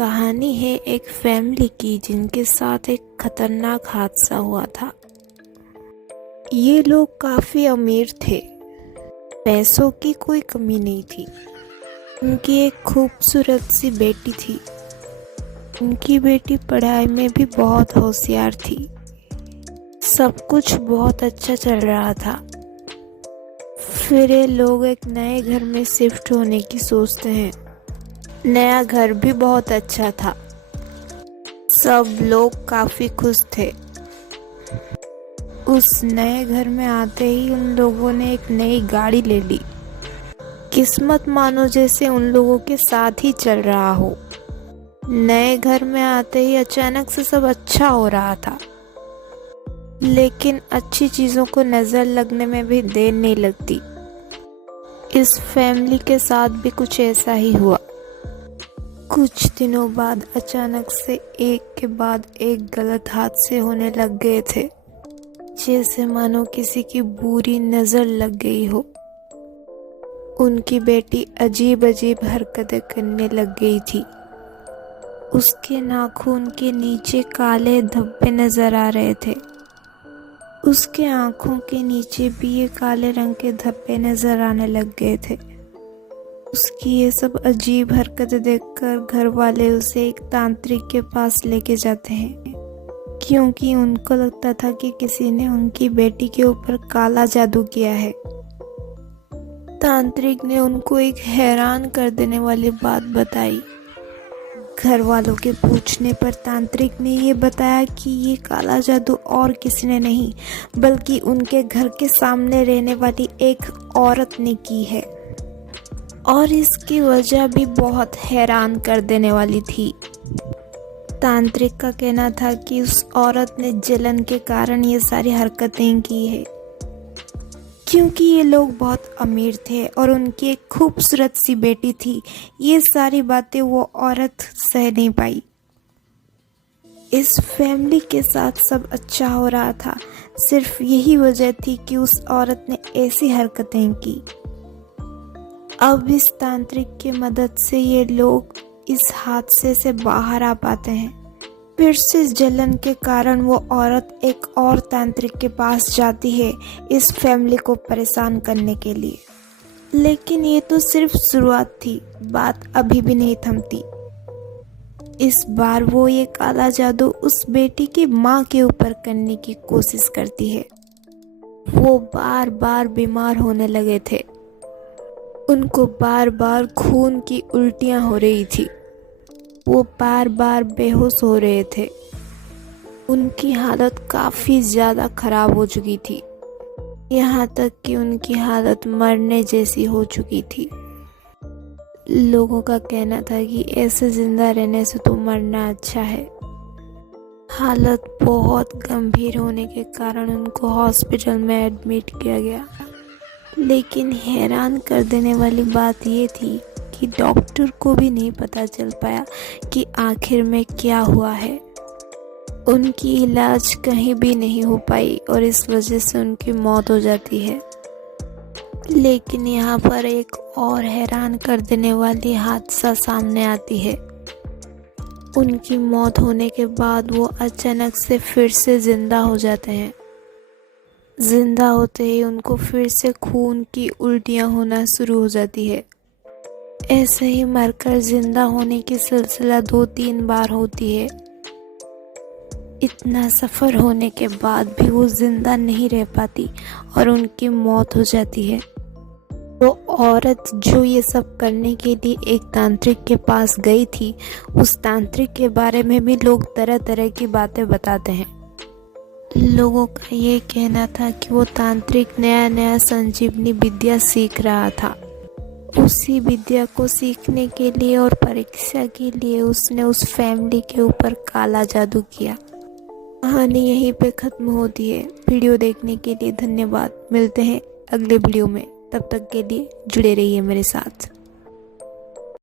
कहानी है एक फैमिली की जिनके साथ एक खतरनाक हादसा हुआ था। ये लोग काफ़ी अमीर थे, पैसों की कोई कमी नहीं थी। उनकी एक खूबसूरत सी बेटी थी। उनकी बेटी पढ़ाई में भी बहुत होशियार थी। सब कुछ बहुत अच्छा चल रहा था। फिर ये लोग एक नए घर में शिफ्ट होने की सोचते हैं। नया घर भी बहुत अच्छा था। सब लोग काफ़ी खुश थे। उस नए घर में आते ही उन लोगों ने एक नई गाड़ी ले ली। किस्मत मानो जैसे उन लोगों के साथ ही चल रहा हो। नए घर में आते ही अचानक से सब अच्छा हो रहा था, लेकिन अच्छी चीज़ों को नज़र लगने में भी देर नहीं लगती। इस फैमिली के साथ भी कुछ ऐसा ही हुआ। कुछ दिनों बाद अचानक से एक के बाद एक गलत हादसे होने लग गए थे, जैसे मानो किसी की बुरी नज़र लग गई हो। उनकी बेटी अजीब अजीब हरकतें करने लग गई थी। उसके नाखून के नीचे काले धब्बे नज़र आ रहे थे। उसके आँखों के नीचे भी ये काले रंग के धब्बे नज़र आने लग गए थे। उसकी ये सब अजीब हरकतें देखकर घर वाले उसे एक तांत्रिक के पास लेके जाते हैं, क्योंकि उनको लगता था कि किसी ने उनकी बेटी के ऊपर काला जादू किया है। तांत्रिक ने उनको एक हैरान कर देने वाली बात बताई। घर वालों के पूछने पर तांत्रिक ने ये बताया कि ये काला जादू और किसी ने नहीं, बल्कि उनके घर के सामने रहने वाली एक औरत ने की है, और इसकी वजह भी बहुत हैरान कर देने वाली थी। तांत्रिक का कहना था कि उस औरत ने जलन के कारण ये सारी हरकतें की है, क्योंकि ये लोग बहुत अमीर थे और उनकी एक खूबसूरत सी बेटी थी। ये सारी बातें वो औरत सह नहीं पाई। इस फैमिली के साथ सब अच्छा हो रहा था, सिर्फ यही वजह थी कि उस औरत ने ऐसी हरकतें की। अब इस तांत्रिक की मदद से ये लोग इस हादसे से बाहर आ पाते हैं। फिर से जलन के कारण वो औरत एक और तांत्रिक के पास जाती है इस फैमिली को परेशान करने के लिए। लेकिन ये तो सिर्फ शुरुआत थी, बात अभी भी नहीं थमती। इस बार वो ये काला जादू उस बेटी की माँ के ऊपर करने की कोशिश करती है। वो बार बार बीमार होने लगे थे। उनको बार बार खून की उल्टियाँ हो रही थी। वो बार बार बेहोश हो रहे थे। उनकी हालत काफ़ी ज़्यादा ख़राब हो चुकी थी, यहाँ तक कि उनकी हालत मरने जैसी हो चुकी थी। लोगों का कहना था कि ऐसे ज़िंदा रहने से तो मरना अच्छा है। हालत बहुत गंभीर होने के कारण उनको हॉस्पिटल में एडमिट किया गया। लेकिन हैरान कर देने वाली बात ये थी कि डॉक्टर को भी नहीं पता चल पाया कि आखिर में क्या हुआ है। उनकी इलाज कहीं भी नहीं हो पाई और इस वजह से उनकी मौत हो जाती है। लेकिन यहाँ पर एक और हैरान कर देने वाली हादसा सामने आती है। उनकी मौत होने के बाद वो अचानक से फिर से ज़िंदा हो जाते हैं। जिंदा होते ही उनको फिर से खून की उल्टियाँ होना शुरू हो जाती है। ऐसे ही मरकर जिंदा होने की सिलसिला 2-3 बार होती है। इतना सफ़र होने के बाद भी वो जिंदा नहीं रह पाती और उनकी मौत हो जाती है। वो औरत जो ये सब करने के लिए एक तांत्रिक के पास गई थी, उस तांत्रिक के बारे में भी लोग तरह तरह की बातें बताते हैं। लोगों का ये कहना था कि वो तांत्रिक नया नया संजीवनी विद्या सीख रहा था। उसी विद्या को सीखने के लिए और परीक्षा के लिए उसने उस फैमिली के ऊपर काला जादू किया। कहानी यहीं पे ख़त्म होती है। वीडियो देखने के लिए धन्यवाद। मिलते हैं अगले वीडियो में, तब तक के लिए जुड़े रहिए मेरे साथ।